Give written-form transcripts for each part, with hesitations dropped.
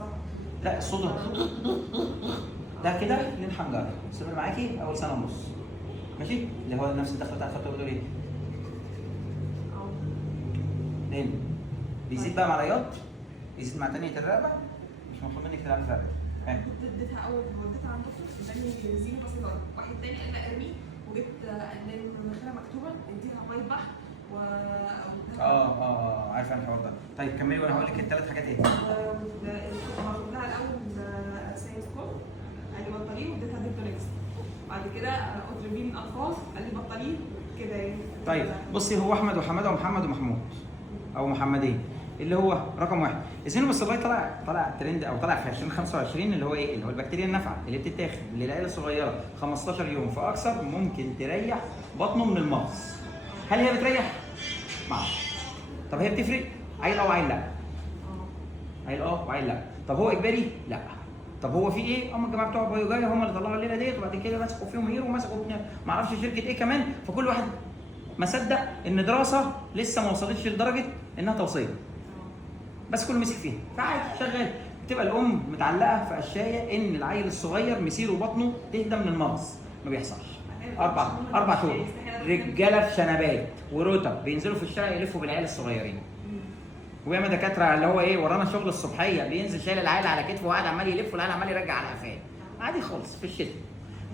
بصراحه. لا الصوت ده كده لين حنجره، استمر معاكي اول سنه ونص ماشي، اللي هو نفس الدخله بتاعت الخطه بتقول ايه؟ لين بيزيد بقى مع رياض، يزيد مع تانية الرقبه، مش مطلوب منك تلعبي في الرقبه. كنت اديتها اول ما اديتها عند دكتور اداني زيرو بس واحد تاني قال لي ارميه، وجبت قال مناخيرها مكتوبه اديها ميه بحر و عارف انا الحوار ده. طيب كملي وانا هقول لك الثلاث حاجات ايه. كنت باخد لها الاول ساينس كول قال لي بطليه واديتها ديبتونكس، بعد كده اوتريفين اطفال قال لي بطليه كده يعني. طيب بصي، هو احمد وحماده ومحمد ومحمود او محمدين، اللي هو رقم واحد الزينوباسيلاي طلع ترند او طلع في 2025 اللي هو ايه؟ اللي هو البكتيريا النافعه اللي بتتاخد للعيله الصغيره 15 يوم فاكثر ممكن تريح بطنه من المغص. هل هي بتريح؟ ما اعرفش. طب هي بتفرق؟ عيل اه وعيل لا. عيل اه وعيل لا. طب هو اجباري؟ لا. طب هو في ايه؟ هم الجماعه بتوع بايوجايا هم اللي طلعوا الليله ديت، وبعد كده مسكوا فيهم هيرو ومسكوا ما اعرفش شركه ايه كمان، فكل واحد ما صدق ان دراسه لسه ما وصلتش لدرجه انها توصيه. بس كله مسك فيها، فعادي شغال. بتبقى الام متعلقه في قشايه ان العيل الصغير مسيره وبطنه تهدى من المغص، ما بيحصلش. اربع شهور رجاله في شنبات ورتب بينزلوا في الشارع يلفوا بالعيال الصغيرين. وياما دكاتره اللي هو ايه ورانا شغل الصبحيه بينزل شايل العيل على كتفه وقاعد عمال يلف والعيل عمال يرجع على قفاه. عادي خالص في الشتاء.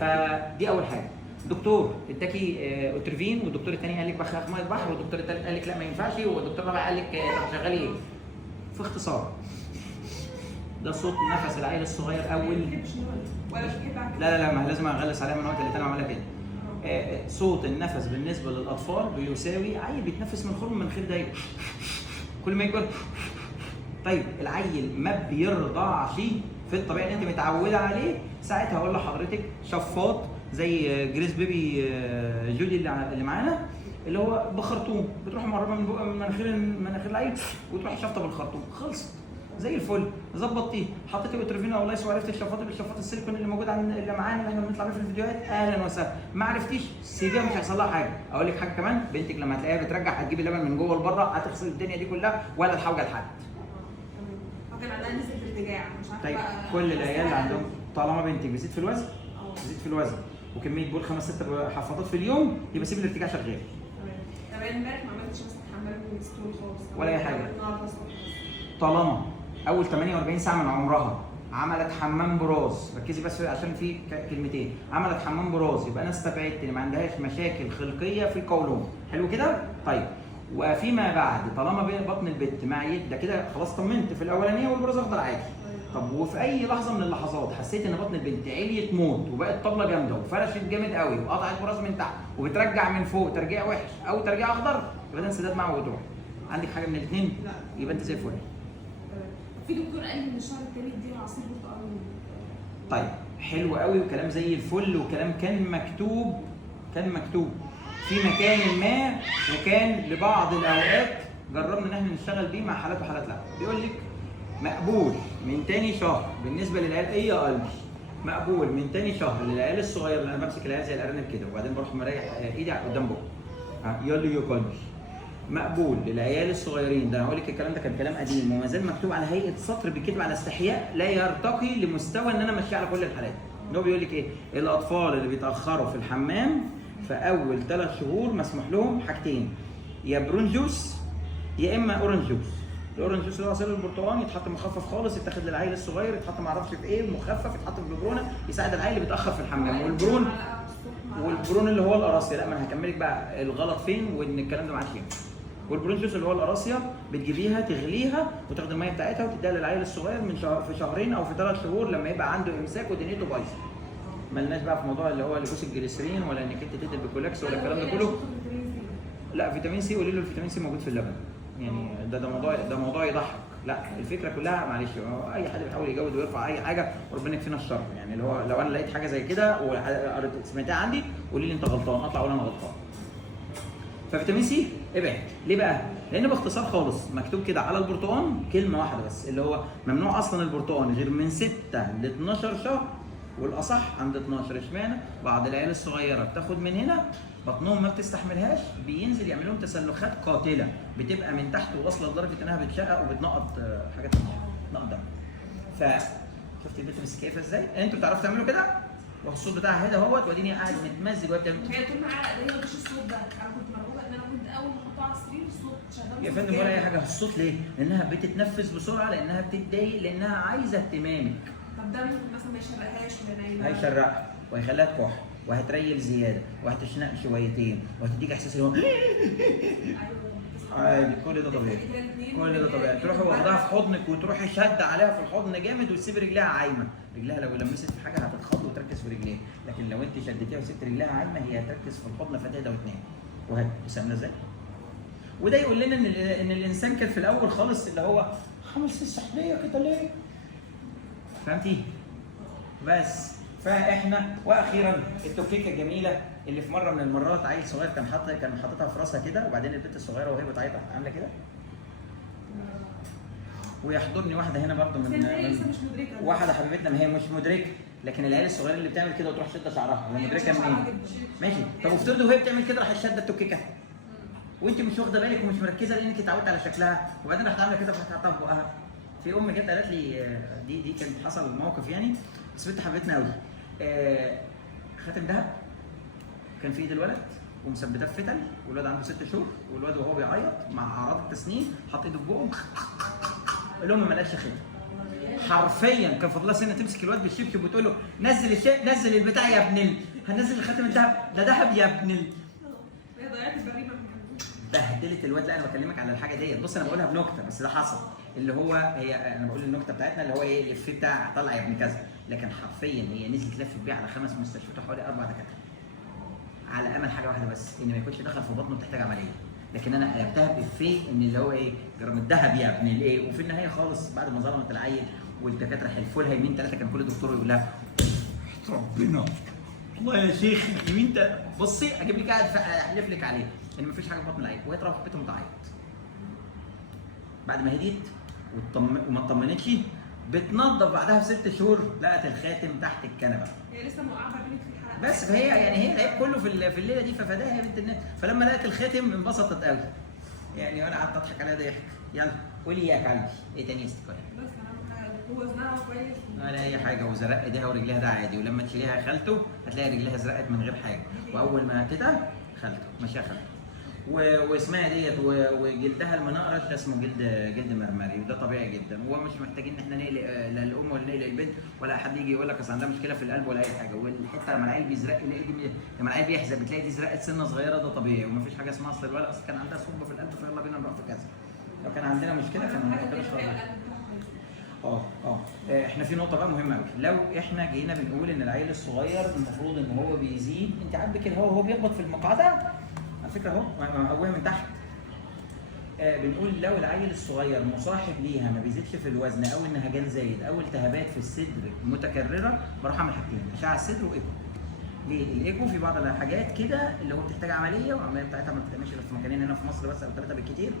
فدي اول حاجه. دكتور اداكي اوترفين، والدكتور الثاني قال لك بخاف ميه بحر، والدكتور الثالث قال لك لا ما ينفعش، والدكتور الرابع قال لك طب شغالي ايه؟ في اختصار ده صوت نفس العيل الصغير اول لا ما لازم اغلس عليها من وقت للتاني اعملها كده. صوت النفس بالنسبه للاطفال بيساوي عيل بيتنفس من خرم المناخير ده كل ما يكبر. طيب العيل ما بيرضعش في الطبيعي اللي انت متعوده عليه، ساعتها اقول لحضرتك شفاط زي جريس بيبي جودي اللي معانا، اللي هو بخرطوم بتروح مقربه من بقى من مناخير العيل وتروح شفطه بالخرطوم، خلصت زي الفل. ظبطتيه، حطيتي اوترفين او لايس وعرفتي الشفاط بالشفاط السيليكون اللي موجود اللي معانا اللي احنا بنطلع بيه في الفيديوهات، اهلا وسهلا. ما عرفتيش سيبيها مش هيحصل لها حاجه. اقول لك حاجه كمان، بنتك لما هتلاقيها بترجع هتجيب اللبن من جوه لبره، هتغسل الدنيا دي كلها ولا الحوجه لحد. كان عندها نسبه ارتجاع مش عارفه طيب بقى. كل العيال اللي عندهم طالما بنتك بتزيد في الوزن في الوزن وكميه بول 5-6 حفاضات في اليوم، يبقى سيب الارتجاع شغال. طب امبارح ما عملتش مثلا حمام من ستول خالص ولا اي حاجه. طالما اول 48 ساعه من عمرها عملت حمام براز، ركزي بس عشان في كلمتين، عملت حمام براز يبقى انا استبعدت ان ما عندهاش مشاكل خلقيه في القولون. حلو كده؟ طيب وفيما بعد طالما بطن البت مع ده كده خلاص طمنت في الاولانيه والبراز افضل عادي. طب وفي اي لحظه من اللحظات حسيت ان بطن البنت عليت موت وبقت طبله جامده وفرشت جامد قوي وقطعت براز من تحت وبترجع من فوق ترجيع وحش او ترجيع اخضر، يبقى ده انسداد مع وضوح. عندك حاجه من الاثنين؟ لا يبقى انت زي الفل. في دكتور قال لي ان الشهر التاني اديله عصير برتقال. طيب حلو قوي وكلام زي الفل وكلام كان مكتوب في مكان ما، وكان لبعض الاوقات جربنا ان احنا نشتغل بيه مع حالات وحالات لا. بيقول لك مقبول من تاني شهر بالنسبه للعيال، ايه يا قلبي؟ مقبول من تاني شهر للعيال الصغير اللي انا بمسك العيال زي الارنب كده وبعدين بروح مريح ايدي قدام بقى يلا يا قلبي. مقبول للعيال الصغيرين، ده انا هقول لك الكلام ده كان كلام قديم وما زال مكتوب على هيئه سطر بيتكتب على استحياء، لا يرتقي لمستوى ان انا امشيه على كل الحالات. ان هو بيقول لك ايه؟ الاطفال اللي بيتاخروا في الحمام في اول 3 شهور مسموح لهم حاجتين، يا برون جوس يا اما اورنج جوس. الاورنج جوس اللي هو عصير البرتقال يتحط مخفف خالص، يتاخد للعيل الصغير، يتحط ما اعرفش في ايه مخفف، يتحط في الببرونه يساعد العيل اللي بيتاخر في الحمام. والبرون اللي هو القراصيه، لا ما انا هكملك بقى الغلط فين وان الكلام ده معاك فين. والبرون جوس اللي هو القراصيه بتجيبيها تغليها وتاخد الميه بتاعتها وتديها للعيل الصغير من في شهرين او في 3 شهور لما يبقى عنده امساك ودنيته بايظه. مالناش بقى في موضوع اللي هو لبوس الجليسرين ولا انك انت تدي بيكولاكس ولا الكلام ده كله. لا فيتامين سي، قولي له الفيتامين سي موجود في اللبن. يعني ده موضوع يضحك. لا الفكره كلها معلش اي حد بيحاول يجود ويرفع اي حاجه وربنا يكفينا الشر، يعني اللي هو لو انا لقيت حاجه زي كده وسمعتها عندي قولي لي انت غلطان، اطلع اقول انا غلطان. ففيتامين سي ابعد. ليه بقى؟ لان باختصار خالص مكتوب كده على البرتقال كلمه واحده بس، اللي هو ممنوع اصلا البرتقال غير من 6 ل 12 شهر، والاصح عند 12. اشمعنى؟ بعض العيال الصغيره بتاخد من هنا بطنهم ما بتستحملهاش، بينزل يعمل لهم تسلخات قاتله بتبقى من تحت واصله لدرجه انها بتشقق وبتنقط حاجات نقط دم. ف شفت البنت مسكيفه ازاي؟ انتوا بتعرفوا تعملوا كده؟ والصوت بتاعها هنا اهوت واديني قاعد متمزج وهي بتعمل هي طول ما قاعده هي مفيش الصوت ده، انا كنت مرعوبه ان انا كنت اول ما احطها على السرير الصوت شغال. يا فندم ولا اي حاجه. الصوت ليه؟ لانها بتتنفس بسرعه، لانها بتتضايق، لانها عايزه اهتمامك. طب ده ممكن مثلا ما يشرقهاش ولا نايمه؟ هيشرقها وهيخليها تكح وهتريل زياده وهتشنق شويتين وهتديك احساس اللي هو عادي. كل ده طبيعي، كل ده طبيعي. تروحي واخداها في حضنك وتروحي شد عليها في الحضن جامد وتسيبي رجليها عايمه. رجليها لو لمست في حاجه هتتخض وتركز في رجليها، لكن لو انت شدتيها وسبت رجليها عايمه هي هتركز في الحضن فتهدى وتنام. وهي فاهمه ازاي؟ وده يقول لنا ان الانسان كان في الاول خالص اللي هو عامل سحليه كده ليه؟ فهمتي؟ بس فاحنا واخيرا التوفيقه الجميله اللي في مره من المرات عيل صغير كان حاططها في راسها كده، وبعدين البنت الصغيره وهي بتعيط راحت عامله كده. ويحضرني واحده هنا برضو من واحده حبيبتنا، ما هي مش مدركه، لكن العيال الصغيره اللي بتعمل كده وتروح شده شعرها هي مدركه منين؟ ماشي. طب افترضوا وهي بتعمل كده راحت شاده التوكيكه وانت مش واخده بالك ومش مركزه لانك اتعودت على شكلها، وبعدين راحت عامله كده وراحت حاطها في بقها. في ام جت قالت لي دي كان حصل موقف يعني، بس بنت حبيبتنا قوي. خاتم ذهب كان في ايد الولد ومثبتاه في فتل، والولد عنده 6 شهور، والولد وهو بيعيط مع اعراض التسنين حط ايده في بقه. الام ما لقاش خاتم حرفيا. كان فاضلها سنه تمسك الواد بالشبشب وتقول له نزل نزل البتاع يا ابن هننزل الخاتم الذهب ده ذهب يا ابن هي ضيعت الجريمه. بهدلت الواد. لا انا بكلمك على الحاجه ديت. بص انا بقولها بنكته بس ده حصل، اللي هو انا بقول النكته بتاعتنا اللي هو ايه الافيه بتاع طلع يا ابن كذا، لكن حرفيا هي نزلت لفت بيه على 5 مستشفيات وحوالي 4 دكاتره على امل حاجه واحده بس، ان ما يكونش دخل في بطنه بتحتاج عمليه. لكن انا قلبتها بافيه ان اللي هو ايه جرام الذهب يا ابن الايه. وفي النهايه خالص بعد ما ظلمت العيل والدكاتره حلفوا لها يمين 3 كان كل دكتور يقول لها ربنا والله يا شيخ يمين بصي اجيب لك قاعد احلف لك عليه ان مفيش حاجه في بطن العيل، وهي تروح بيتهم تعيط. بعد ما هديت وما اطمنتش بتنظف بعدها ب6 شهور لقت الخاتم تحت الكنبه. هي لسه موقعه بنت في الحلقه بس فهي يعني هي العيب كله في الليله دي ففداها يا بنت الناس. فلما لقت الخاتم انبسطت قوي يعني، وانا قعدت اضحك عليها ضحك. يلا قولي يا قلبي ايه تاني استكوان؟ بس اهم حاجه هو وزنها كويس ولا اي حاجه، وزرق ايديها ورجليها ده عادي، ولما تشيليها يا خالته هتلاقي رجليها زرقت من غير حاجه، واول ما كده خالته ماشيه خالته. واسمها ديت وجلدها المنقرش ده اسمه جلد مرمري، وده طبيعي جدا، ومش محتاجين ان احنا نقلق لا الام ولا نقلق البنت ولا حد يجي يقول لك اصل عندها مشكله في القلب ولا اي حاجه. والحته لما العيل بيزرق يلاقي دي، لما العيل بيحزق بتلاقي دي زرقت سنه صغيره، ده طبيعي ومفيش حاجه اسمها اصل الولد اصل كان عندها صعوبه في القلب فيلا بينا نروح في كذا. لو كان عندنا مشكله كان ما نقدرش احنا في نقطه بقى مهمه قوي. لو احنا جينا بنقول ان العيل الصغير المفروض ان هو بيزيد، انت عاجبك الهواء وهو بيخبط في المقعده على فكره اهو مقويه من تحت. بنقول لو العيل الصغير مصاحب ليها ما بيزيدش في الوزن او النهجان زايد او التهابات في الصدر متكرره، بروح اعمل حاجتين: اشعه الصدر وايكو. ليه؟ الايكو في بعض الحاجات كده اللي هو بتحتاج عمليه، والعمليه بتاعتها ما بتتعملش غير في مكانين هنا في مصر بس او 3 بالكتير.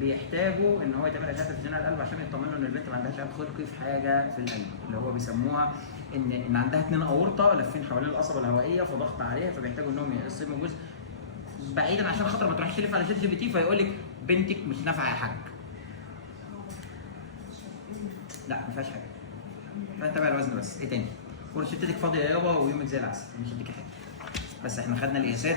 بيحتاجوا ان هو يتعمل اشعه تلفزيون على القلب عشان يطمنوا ان البنت ما عندهاش عيب خلقي في حاجه في القلب، اللي هو بيسموها ان عندها 2 اورطه لافين حوالين القصبه الهوائيه فضغط عليها، فبيحتاجوا انهم يقسموا جزء بعيدا عشان خاطر ما تروحش تلف على شات جي بي تي فيقول لك بنتك مش نافعه يا حاج. لا ما فيهاش حاجه. فانتبع الوزن بس. ايه تاني؟ ورشتتك فاضيه يا يابا ويومك زي العسل، مش هديكي حاجه. بس احنا خدنا القياسات.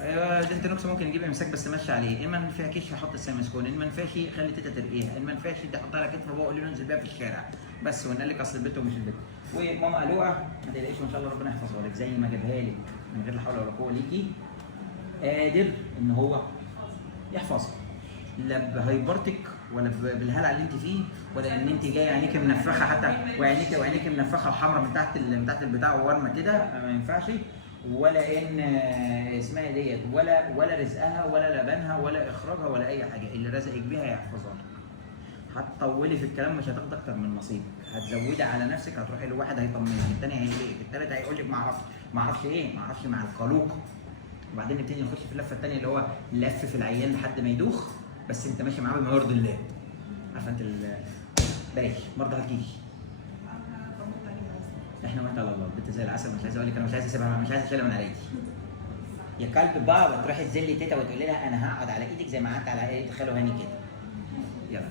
ايوه دنتنوكس ممكن نجيب امساك بس ماشي عليه، ان ما نفعكش حط السامسكون، ان ما نفعش خلي تيتا ترقيها، ان ما نفعش دي حطها على كتفها بقى قول له انزل بيها في الشارع بس، ونقول لك اصل البيت ومش البيت. وماما قلوقه ما تقلقيش وان شاء الله ربنا يحفظها لك زي ما جابها لك من غير لا حول ولا قوه ليكي، قادر ان هو يحفظها. لا بهيبرتك ولا بالهلع اللي انت فيه، ولا ان انت جايه عينيك منفخه حتى وعينيك منفخه وحمراء من تحت البتاع وورمه كده ما ينفعش، ولا ان اسمها ديت ولا رزقها ولا لبنها ولا اخراجها ولا اي حاجه، اللي رزقك بيها يحفظها لك. هتطولي في الكلام مش هتاخد اكتر من نصيبك، هتزودي على نفسك، هتروحي لواحد هيطمنك، الثاني هيقلقك، الثالث هيقول لك ما اعرفش ايه، ما اعرفش مع القلوق. وبعدين نبتدي نخش في اللفه الثانيه اللي هو لف في العيان لحد ما يدوخ، بس انت ماشي معاه بما يرضي الله. عارفه انت بلاش ما رضاكيش. احنا وانت على الله، البنت زي العسل، مش عايز اقول لك انا مش عايز اسيبها، مش عايز اشيلها من عليكي. يا قلب بابا تروحي تذلي تيتا وتقولي لها انا هقعد على ايدك زي ما قعدت على ايد خاله هاني كده. يلا